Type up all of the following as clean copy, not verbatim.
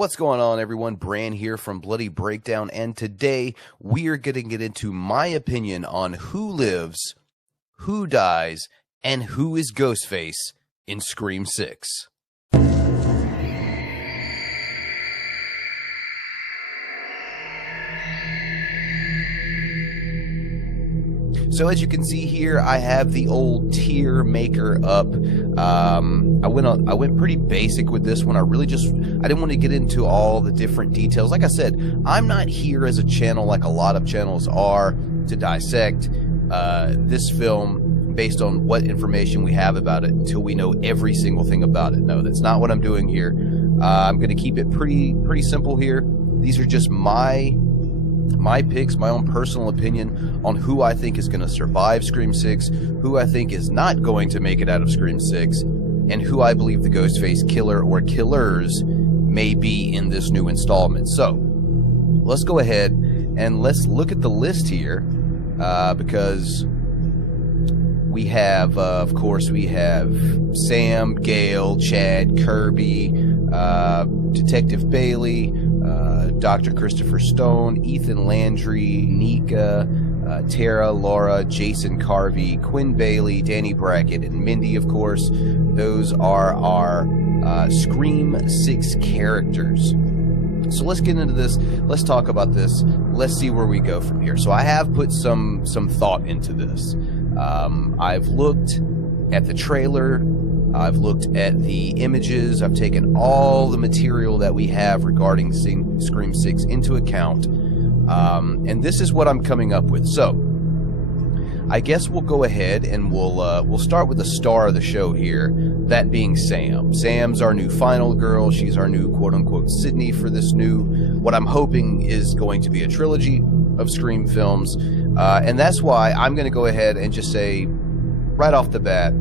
What's going on, everyone? Bran here from Bloody Breakdown, and today we are going to get into my opinion on who lives, who dies, and who is Ghostface in Scream 6. So as you can see here, I have the old tier maker up. I went pretty basic with this one. I didn't want to get into all the different details. Like I said, I'm not here as a channel like a lot of channels are to dissect this film based on what information we have about it until we know every single thing about it. No, that's not what I'm doing here. I'm going to keep it pretty simple here. These are just my picks, my own personal opinion on who I think is going to survive Scream 6, who I think is not going to make it out of Scream 6, and who I believe the Ghostface killer or killers may be in this new installment. So, let's go ahead and let's look at the list here, because we have, of course, we have Sam, Gale, Chad, Kirby, Detective Bailey, Dr. Christopher Stone, Ethan Landry, Nika, Tara, Laura, Jason Carvey, Quinn Bailey, Danny Brackett, and Mindy, of course. Those are our Scream 6 characters. So let's get into this. Let's talk about this. Let's see where we go from here. So I have put some thought into this. I've looked at the trailer. I've looked at the images. I've taken all the material that we have regarding Scream 6 into account. And this is what I'm coming up with. So, I guess we'll go ahead and we'll start with the star of the show here, that being Sam. Sam's our new final girl. She's our new quote-unquote Sydney for this new, what I'm hoping is going to be a trilogy of Scream films. And that's why I'm going to go ahead and just say, right off the bat,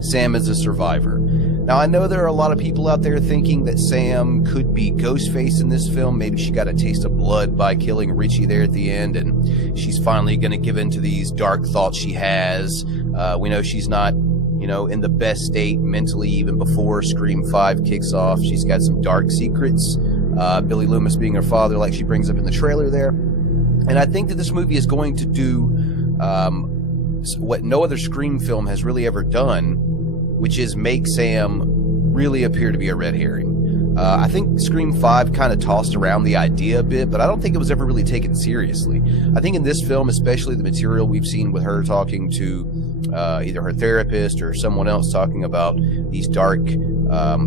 Sam is a survivor. Now, I know there are a lot of people out there thinking that Sam could be Ghostface in this film. Maybe she got a taste of blood by killing Richie there at the end, and she's finally going to give in to these dark thoughts she has. We know she's not, in the best state mentally even before Scream 5 kicks off. She's got some dark secrets. Billy Loomis being her father, like she brings up in the trailer there. And I think that this movie is going to do what no other Scream film has really ever done, which is make Sam really appear to be a red herring. I think Scream 5 kind of tossed around the idea a bit, but I don't think it was ever really taken seriously. I think in this film, especially the material we've seen with her talking to either her therapist or someone else talking about these dark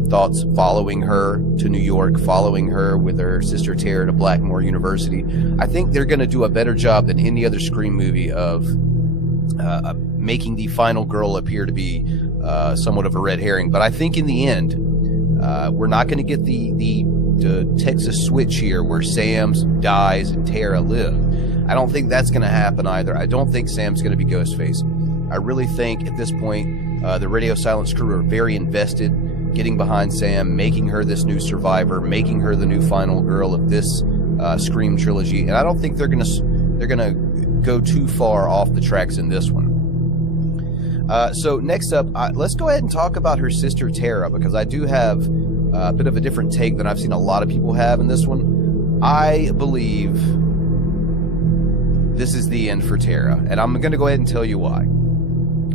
thoughts following her to New York, following her with her sister Tara to Blackmore University. I think they're going to do a better job than any other Scream movie of making the final girl appear to be somewhat of a red herring. But I think in the end, we're not going to get the Texas switch here where Sam dies and Tara live. I don't think that's going to happen either. I don't think Sam's going to be Ghostface. I really think at this point, the Radio Silence crew are very invested, getting behind Sam, making her this new survivor, making her the new final girl of this Scream trilogy. And I don't think they're gonna go too far off the tracks in this one. So next up, let's go ahead and talk about her sister Tara, because I do have a bit of a different take than I've seen a lot of people have in this one. I believe this is the end for Tara, and I'm going to go ahead and tell you why.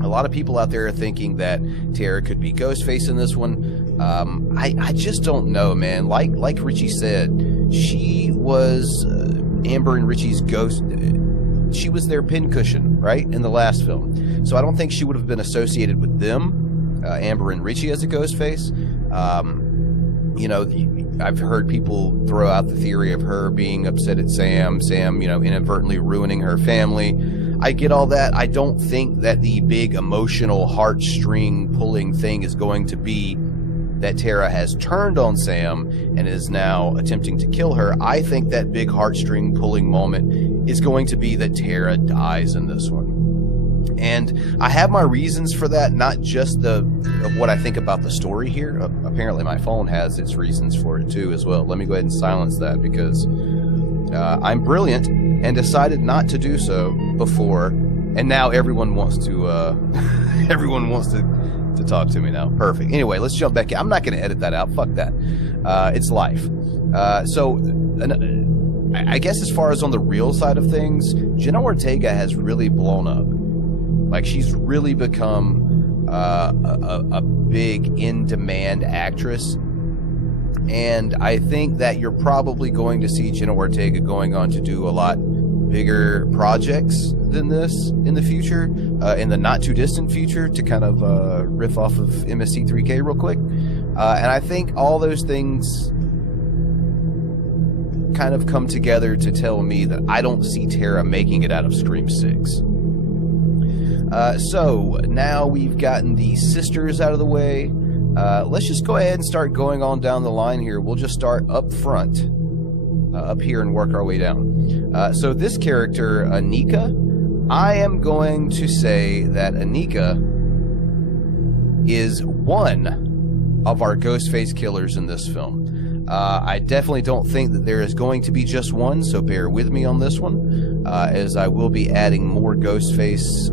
A lot of people out there are thinking that Tara could be Ghostface in this one. I just don't know, man. Like Richie said, she was Amber and Richie's ghost. She was their pincushion, right, in the last film. So I don't think she would have been associated with them, Amber and Richie, as a Ghostface. I've heard people throw out the theory of her being upset at Sam, inadvertently ruining her family. I get all that. I don't think that the big emotional heartstring pulling thing is going to be that Tara has turned on Sam and is now attempting to kill her. I think that big heartstring pulling moment is going to be that Tara dies in this one. And I have my reasons for that, not just of what I think about the story here. Apparently my phone has its reasons for it too as well. Let me go ahead and silence that, because I'm brilliant and decided not to do so before, and now everyone wants to talk to me now. Perfect. Anyway, let's jump back in. I'm not going to edit that out. Fuck that. It's life. I guess as far as on the real side of things, Jenna Ortega has really blown up. Like, she's really become a big in-demand actress. And I think that you're probably going to see Jenna Ortega going on to do a lot bigger projects than this in the future, in the not-too-distant future, to kind of riff off of MST3K real quick. And I think all those things kind of come together to tell me that I don't see Tara making it out of Scream 6. So now we've gotten the sisters out of the way. Let's just go ahead and start going on down the line here. We'll just start up front, up here, and work our way down. So this character, Anika, I am going to say that Anika is one of our Ghostface killers in this film. I definitely don't think that there is going to be just one, so bear with me on this one, as I will be adding more Ghostface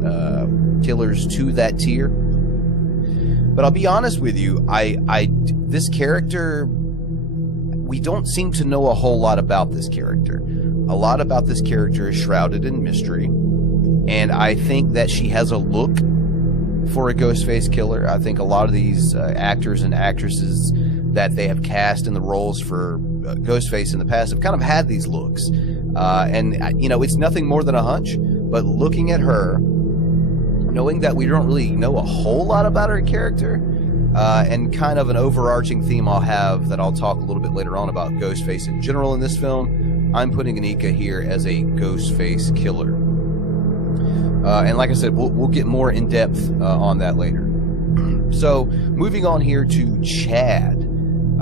killers to that tier. But I'll be honest with you, this character, we don't seem to know a whole lot about this character. A lot about this character is shrouded in mystery, and I think that she has a look for a Ghostface killer. I think a lot of these actors and actresses that they have cast in the roles for Ghostface in the past have kind of had these looks. And, you know, it's nothing more than a hunch, but looking at her, knowing that we don't really know a whole lot about her character, and kind of an overarching theme I'll have that I'll talk a little bit later on about Ghostface in general in this film, I'm putting Anika here as a Ghostface killer. And like I said, we'll get more in depth on that later. So moving on here to Chad.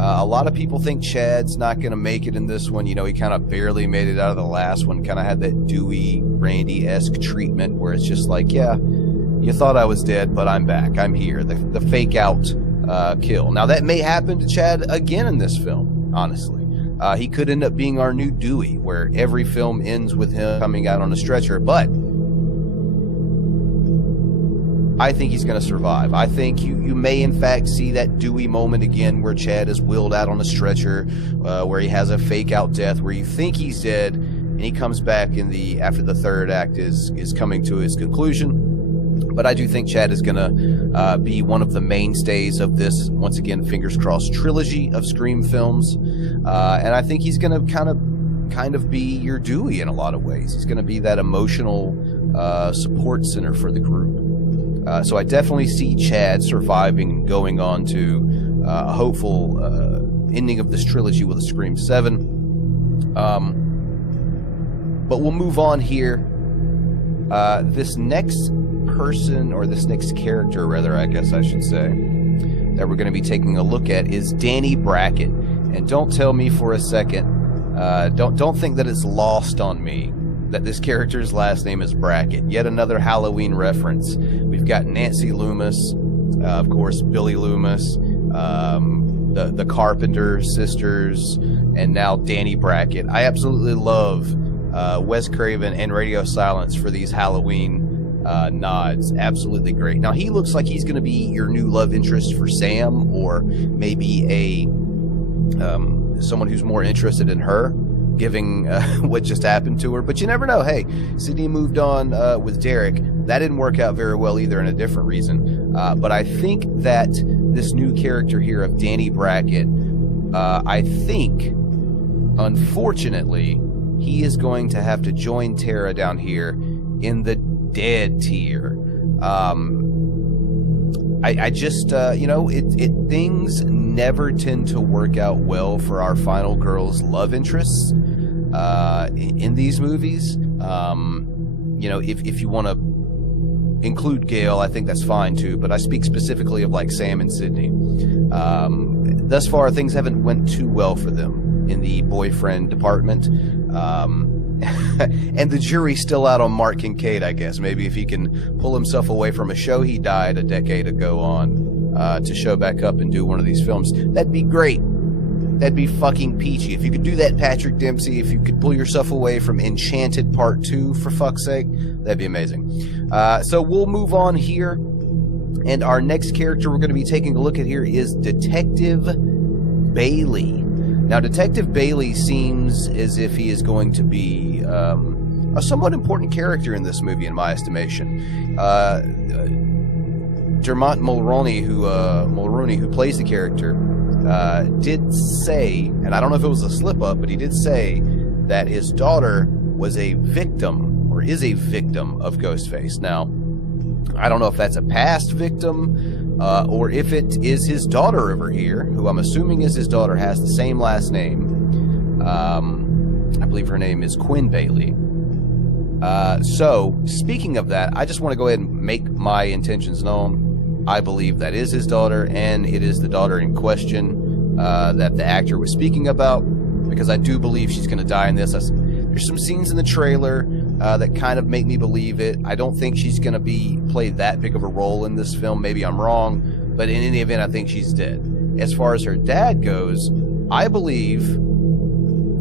A lot of people think Chad's not going to make it in this one. You know, he kind of barely made it out of the last one. Kind of had that Dewey, Randy-esque treatment where it's just like, yeah, you thought I was dead, but I'm back. I'm here. The fake out kill. Now, that may happen to Chad again in this film, honestly. He could end up being our new Dewey, where every film ends with him coming out on a stretcher, but I think he's going to survive. I think you may, in fact, see that Dewey moment again where Chad is wheeled out on a stretcher, where he has a fake-out death, where you think he's dead, and he comes back after the third act is coming to his conclusion. But I do think Chad is going to be one of the mainstays of this, once again, fingers crossed, trilogy of Scream films. And I think he's going to kind of be your Dewey in a lot of ways. He's going to be that emotional support center for the group. So I definitely see Chad surviving and going on to a hopeful ending of this trilogy with a Scream 7. But we'll move on here. This next person, or this next character, rather, I guess I should say, that we're going to be taking a look at is Danny Brackett. And don't tell me for a second, don't think that it's lost on me that this character's last name is Brackett. Yet another Halloween reference. We've got Nancy Loomis, of course, Billy Loomis, the Carpenter sisters, and now Danny Brackett. I absolutely love Wes Craven and Radio Silence for these Halloween nods. Absolutely great. Now, he looks like he's going to be your new love interest for Sam, or maybe someone who's more interested in her, giving what just happened to her. But you never know. Hey, Sydney moved on with Derek. That didn't work out very well either, in a different reason. But I think that this new character here of Danny Brackett, I think, unfortunately, he is going to have to join Tara down here in the dead tier. I just, you know, things never tend to work out well for our final girls' love interests in these movies. You know, if you want to include Gail, I think that's fine too, but I speak specifically of like Sam and Sydney. Thus far, things haven't went too well for them in the boyfriend department. And the jury's still out on Mark Kincaid, I guess. Maybe if he can pull himself away from a show he died a decade ago on to show back up and do one of these films, that'd be great. That'd be fucking peachy. If you could do that, Patrick Dempsey, if you could pull yourself away from Enchanted Part 2, for fuck's sake, that'd be amazing. So we'll move on here. And our next character we're going to be taking a look at here is Detective Bailey. Now, Detective Bailey seems as if he is going to be a somewhat important character in this movie, in my estimation. Dermot Mulroney, who plays the character, did say, and I don't know if it was a slip-up, but he did say that his daughter was a victim, or is a victim, of Ghostface. Now, I don't know if that's a past victim, or if it is his daughter over here, who I'm assuming is his daughter, has the same last name. I believe her name is Quinn Bailey. So, speaking of that, I just want to go ahead and make my intentions known. I believe that is his daughter, and it is the daughter in question that the actor was speaking about, because I do believe she's going to die in this. There's some scenes in the trailer that kind of make me believe it. I don't think she's going to play that big of a role in this film. Maybe I'm wrong, but in any event, I think she's dead. As far as her dad goes, I believe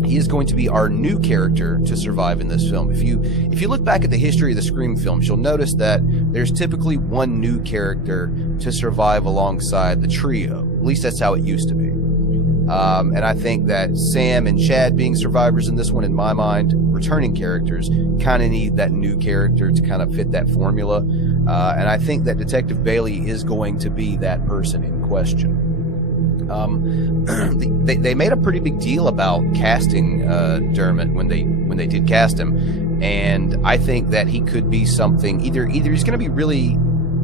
he is going to be our new character to survive in this film. If you look back at the history of the Scream films, you'll notice that there's typically one new character to survive alongside the trio. At least that's how it used to be. And I think that Sam and Chad being survivors in this one, in my mind, returning characters, kind of need that new character to kind of fit that formula. And I think that Detective Bailey is going to be that person in question. They made a pretty big deal about casting Dermot when they did cast him, and I think that he could be something. Either he's going to be really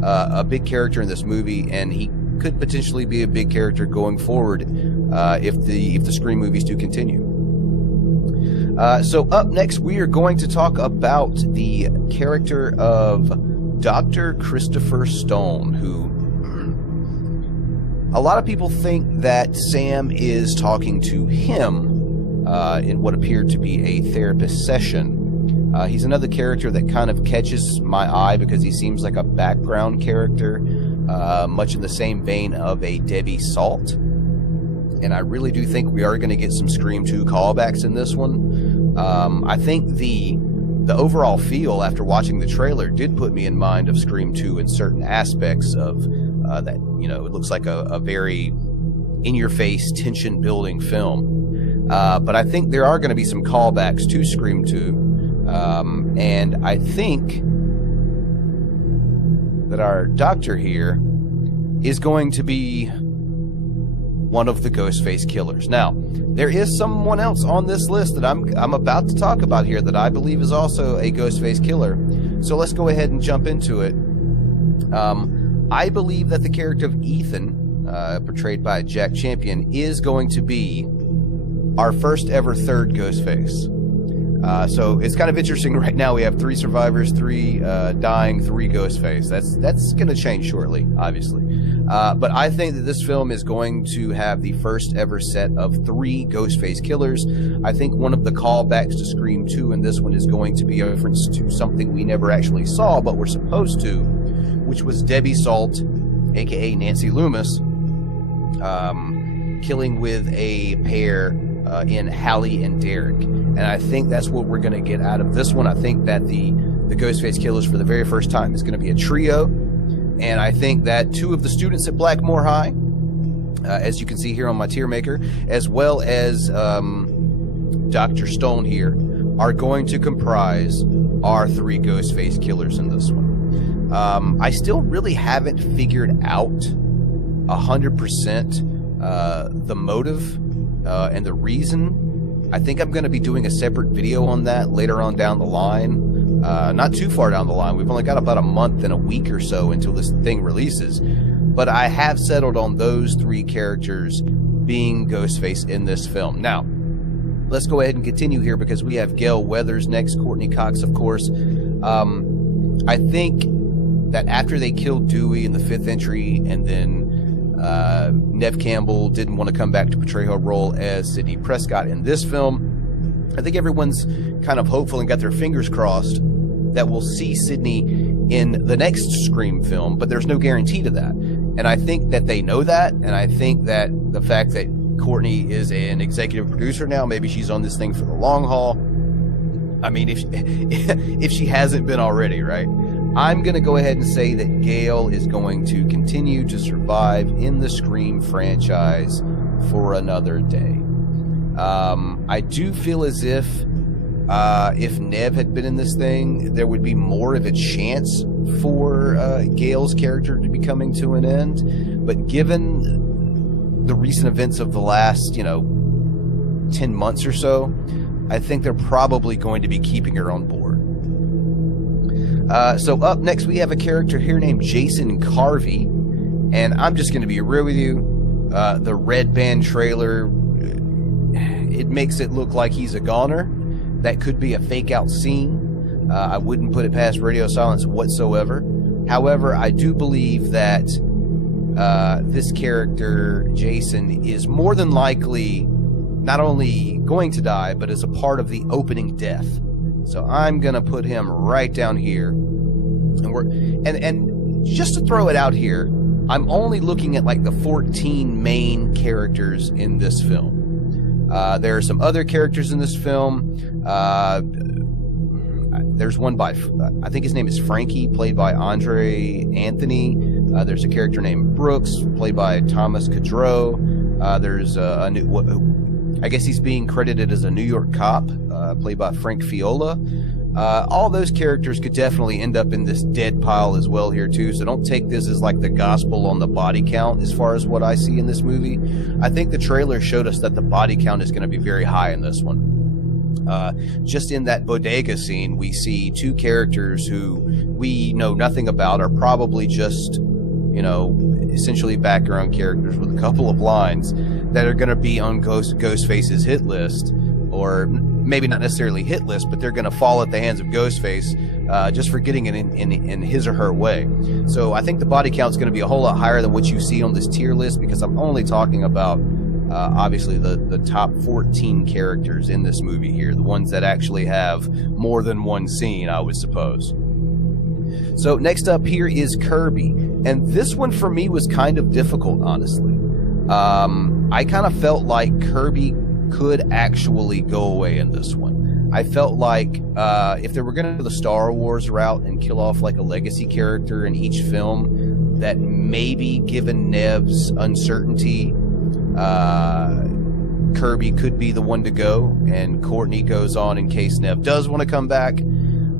a big character in this movie, and he could potentially be a big character going forward if the Scream movies do continue. So up next, we are going to talk about the character of Dr. Christopher Stone, who a lot of people think that Sam is talking to him in what appeared to be a therapist session. He's another character that kind of catches my eye because he seems like a background character, much in the same vein of a Debbie Salt. And I really do think we are going to get some Scream 2 callbacks in this one. I think the overall feel after watching the trailer did put me in mind of Scream 2 in certain aspects of that, it looks like a very in-your-face, tension-building film. But I think there are going to be some callbacks to Scream 2. And I think that our doctor here is going to be one of the Ghostface killers. Now, there is someone else on this list that I'm about to talk about here that I believe is also a Ghostface killer. So let's go ahead and jump into it. I believe that the character of Ethan, portrayed by Jack Champion, is going to be our first ever third Ghostface. So it's kind of interesting right now. We have 3 survivors, 3 dying, 3 Ghostface. That's going to change shortly, obviously. But I think that this film is going to have the first ever set of 3 Ghostface killers. I think one of the callbacks to Scream 2 in this one is going to be a reference to something we never actually saw, but we're supposed to, which was Debbie Salt, aka Nancy Loomis, killing with a pair in Hallie and Derek. And I think that's what we're going to get out of this one. I think that the Ghostface killers for the very first time is going to be a trio. And I think that 2 of the students at Blackmore High, as you can see here on my tier maker, as well as Dr. Stone here, are going to comprise our 3 Ghostface killers in this one. I still really haven't figured out 100% the motive and the reason. I think I'm going to be doing a separate video on that later on down the line. Not too far down the line. We've only got about a month and a week or so until this thing releases. But I have settled on those 3 characters being Ghostface in this film. Now, let's go ahead and continue here because we have Gail Weathers next, Courtney Cox, of course. I think that after they killed Dewey in the 5th entry, and then Neve Campbell didn't want to come back to portray her role as Sidney Prescott in this film, I think everyone's kind of hopeful and got their fingers crossed that we'll see Sidney in the next Scream film, but there's no guarantee to that. And I think that they know that, and I think that the fact that Courtney is an executive producer now, maybe she's on this thing for the long haul. I mean, if she hasn't been already, right? I'm going to go ahead and say that Gail is going to continue to survive in the Scream franchise for another day. I do feel as if Nev had been in this thing, there would be more of a chance for Gale's character to be coming to an end. But given the recent events of the last, 10 months or so, I think they're probably going to be keeping her on board. So up next, we have a character here named Jason Carvey. And I'm just going to be real with you. The Red Band trailer, it makes it look like he's a goner. That could be a fake out scene. I wouldn't put it past Radio Silence whatsoever. However, I do believe that this character, Jason, is more than likely not only going to die, but is a part of the opening death. So I'm going to put him right down here. And just to throw it out here, I'm only looking at like the 14 main characters in this film. There are some other characters in this film. There's one by, I think his name is Frankie, played by Andre Anthony. There's a character named Brooks, played by Thomas Cadreau. There's a new, I guess he's being credited as a New York cop, played by Frank Fiola. All those characters could definitely end up in this dead pile as well here too, so don't take this as like the gospel on the body count as far as what I see in this movie. I think the trailer showed us that the body count is going to be very high in this one. Just in that bodega scene, we see two characters who we know nothing about, are probably just, essentially background characters with a couple of lines that are going to be on Ghostface's hit list, or maybe not necessarily hit list, but they're going to fall at the hands of Ghostface just for getting it in his or her way. So I think the body count is going to be a whole lot higher than what you see on this tier list, because I'm only talking about obviously the top 14 characters in this movie here, the ones that actually have more than one scene, I would suppose. So next up here is Kirby, and this one for me was kind of difficult, honestly. I kind of felt like Kirby could actually go away in this one. I felt like if they were going to do the Star Wars route and kill off like a legacy character in each film, that maybe given Nev's uncertainty, Kirby could be the one to go, and Courtney goes on in case Nev does want to come back.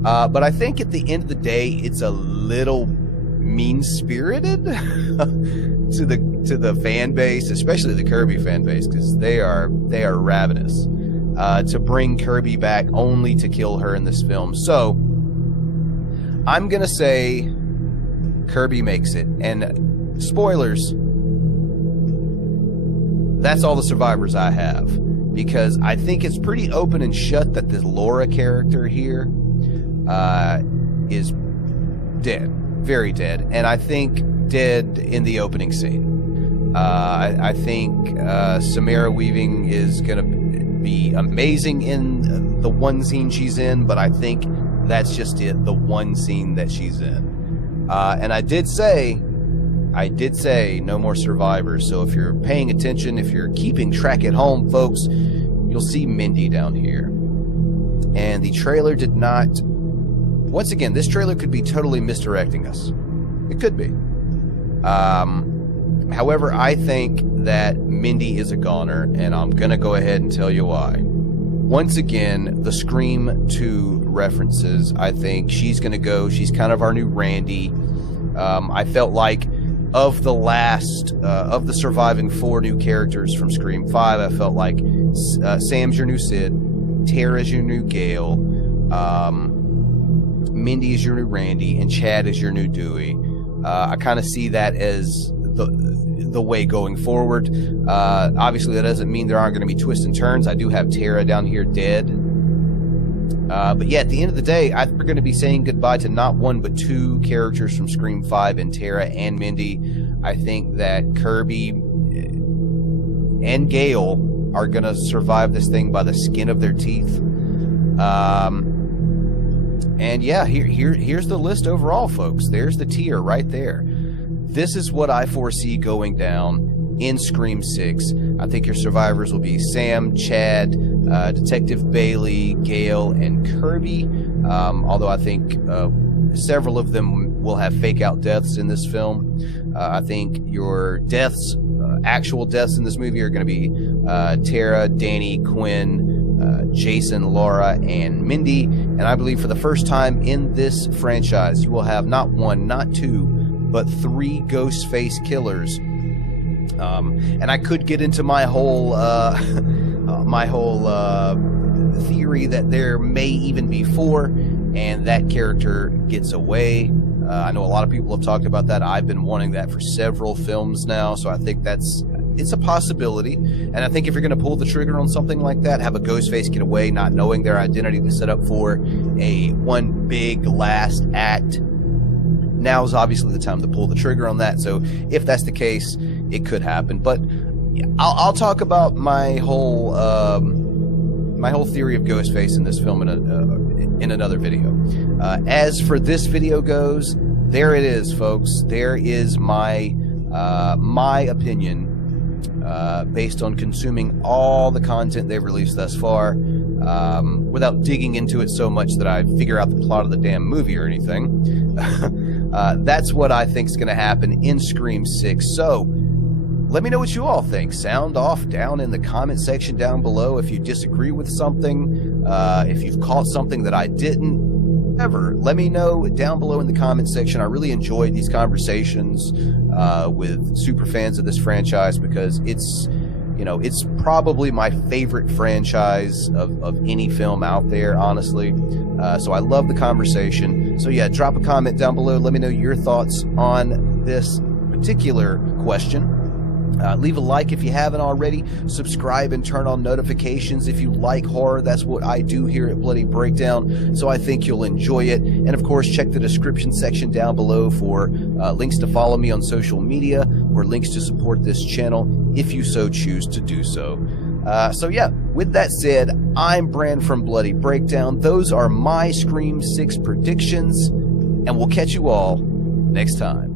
But I think at the end of the day, it's a little mean-spirited to the fan base, especially the Kirby fan base, because they are ravenous to bring Kirby back only to kill her in this film. So I'm gonna say Kirby makes it, and spoilers, that's all the survivors I have, because I think it's pretty open and shut that this Laura character here is dead, very dead, and I think dead in the opening scene. I think Samara Weaving is going to be amazing in the one scene she's in, but I think that's just it, the one scene that she's in. And I did say no more survivors, so if you're paying attention, if you're keeping track at home, folks, you'll see Mindy down here. And the trailer did not... Once again, this trailer could be totally misdirecting us. It could be. However, I think that Mindy is a goner, and I'm going to go ahead and tell you why. Once again, the Scream 2 references, I think she's going to go. She's kind of our new Randy. I felt like of the surviving 4 new characters from Scream 5, I felt like Sam's your new Sid, Tara's your new Gale, Mindy is your new Randy, and Chad is your new Dewey. I kind of see that as the way going forward. Obviously, that doesn't mean there aren't going to be twists and turns. I do have Tara down here dead. But yeah, at the end of the day, I think we're going to be saying goodbye to not 1 but 2 characters from Scream 5 and Tara and Mindy. I think that Kirby and Gale are going to survive this thing by the skin of their teeth. And yeah, here's the list overall, folks. There's the tier right there. This is what I foresee going down in Scream 6. I think your survivors will be Sam, Chad, Detective Bailey, Gale, and Kirby. Although I think several of them will have fake-out deaths in this film. I think your deaths actual deaths in this movie are going to be Tara, Danny, Quinn, Jason, Laura, and Mindy. And I believe for the first time in this franchise, you will have not one, not two, but 3 Ghostface killers. And I could get into my whole theory that there may even be 4, and that character gets away. I know a lot of people have talked about that. I've been wanting that for several films now, so I think it's a possibility. And I think if you're going to pull the trigger on something like that, have a Ghostface get away, not knowing their identity, to set up for one big last act, now is obviously the time to pull the trigger on that. So if that's the case, it could happen. But I'll talk about my whole theory of Ghostface in this film in another video. As for this video goes, there it is, folks. There is my opinion based on consuming all the content they've released thus far, without digging into it so much that I figure out the plot of the damn movie or anything. That's what I think is going to happen in Scream 6. So let me know what you all think. Sound off down in the comment section down below if you disagree with something, if you've caught something that I didn't. Ever, let me know down below in the comment section. I really enjoyed these conversations with super fans of this franchise, because it's probably my favorite franchise of any film out there, honestly. So I love the conversation. So yeah, drop a comment down below. Let me know your thoughts on this particular question. Leave a like if you haven't already. Subscribe and turn on notifications if you like horror. That's what I do here at Bloody Breakdown, so I think you'll enjoy it. And of course, check the description section down below for links to follow me on social media, or links to support this channel if you so choose to do so. So yeah, with that said, I'm Bran from Bloody Breakdown. Those are my Scream 6 predictions, and we'll catch you all next time.